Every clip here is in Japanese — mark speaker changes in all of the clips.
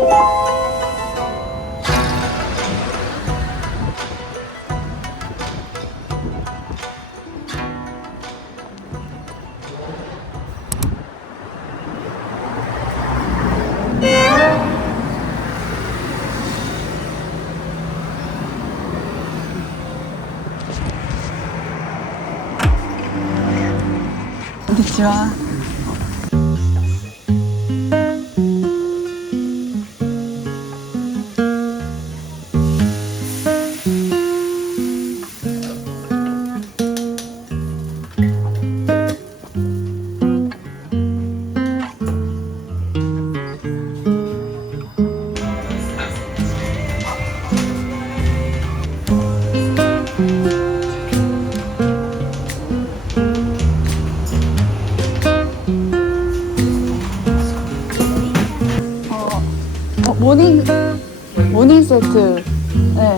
Speaker 1: こんにちは。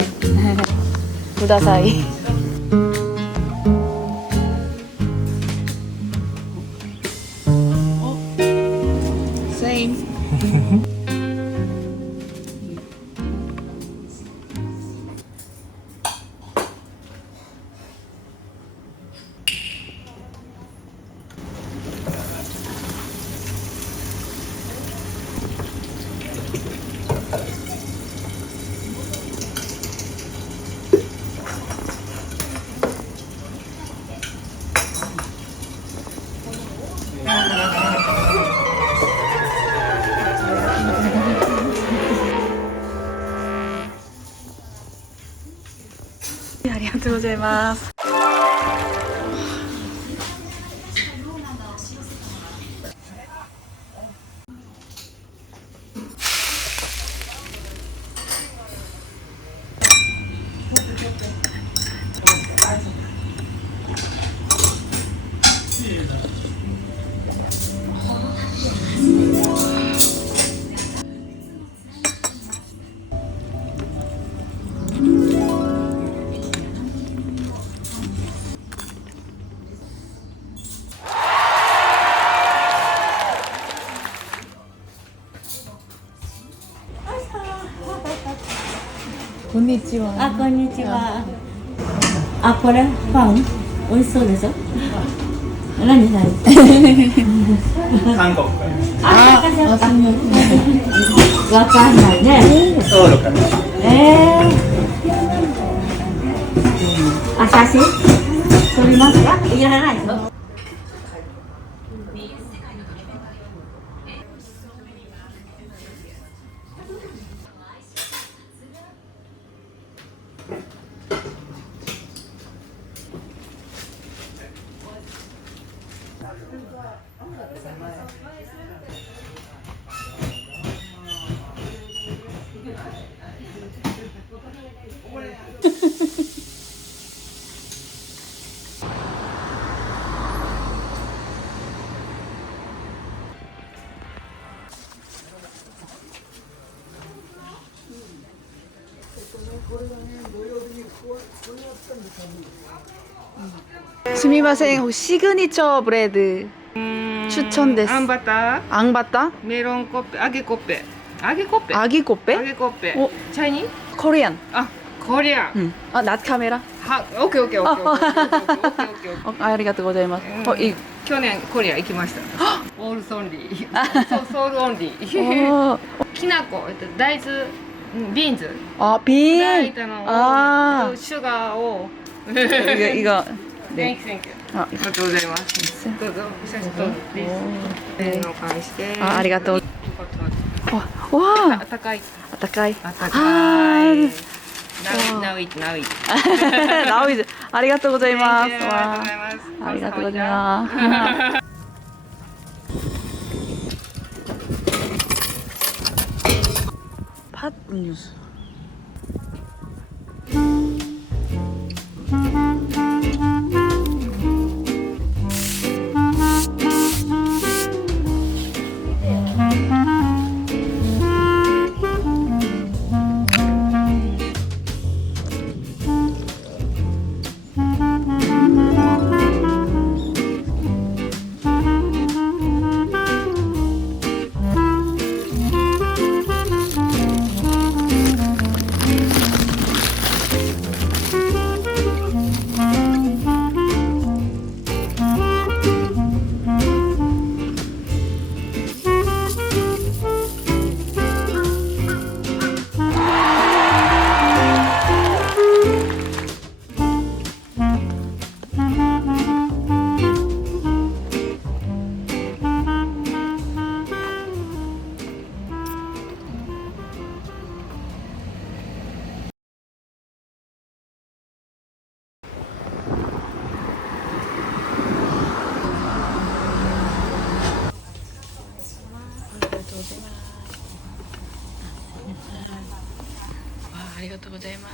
Speaker 1: 네. くださざいます。こんにちは。
Speaker 2: あ、こんにちは。あ、これパン？美味しそうでしょ？何何
Speaker 3: 韓国
Speaker 2: かそっか。わかんないね。
Speaker 3: ソウルから
Speaker 2: えー。あ、写真？撮りますか？いらないの？
Speaker 1: すみません。シグニチャーブレッド 추천です.
Speaker 4: 안 봤다.
Speaker 1: 안 봤다?
Speaker 4: 메론 코페, 아기 코페. 아기 코페.
Speaker 1: 아기 코페?
Speaker 4: 아기 코페.
Speaker 1: 어?
Speaker 4: 차이니?
Speaker 1: 코리안.
Speaker 4: 아, 코리아.
Speaker 1: 응. 아, 낫 카메라.
Speaker 4: 하, 오케이 오케이 오케이.
Speaker 1: 아.
Speaker 4: 오케이, 오케이, 오케이, 오케이, 오케이.
Speaker 1: あありがとうございます。
Speaker 4: うん
Speaker 1: あ、いい。
Speaker 4: 去年コリア行きました。オールソンリー。ソソウルオンリー。
Speaker 1: あ
Speaker 4: きな粉、えっと大豆、 うんビーンズ。
Speaker 1: あ、あ
Speaker 4: とシュガーを。
Speaker 1: あ、いが、いが。
Speaker 4: Thank you, thank you.
Speaker 1: あ、
Speaker 4: ありがとうございます。どうぞ、写真撮って。
Speaker 1: え
Speaker 4: の返して。
Speaker 1: あ、ありがとう。
Speaker 4: よかった
Speaker 1: わ、わ
Speaker 4: あったかい。
Speaker 1: あ、高い。
Speaker 4: あった
Speaker 1: あ
Speaker 4: か
Speaker 1: ー
Speaker 4: い。Now it, now it.
Speaker 1: ナウイズ、ありがとうございます。
Speaker 4: あ
Speaker 1: ありがとうござい
Speaker 4: す。
Speaker 1: ます。팥 음료수. りがとうございます。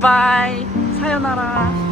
Speaker 1: バイさよなら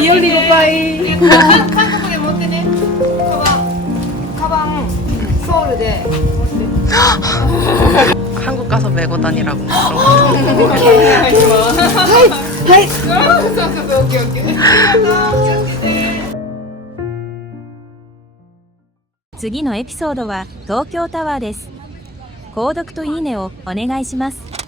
Speaker 4: リオリゴパイ韓国で持ってねカバンカバンソウルで持って
Speaker 1: 한국 가서 메고 다니라고
Speaker 4: 하이 하이
Speaker 3: 次のエピソードは東京タワーです。購読といいねをお願いします。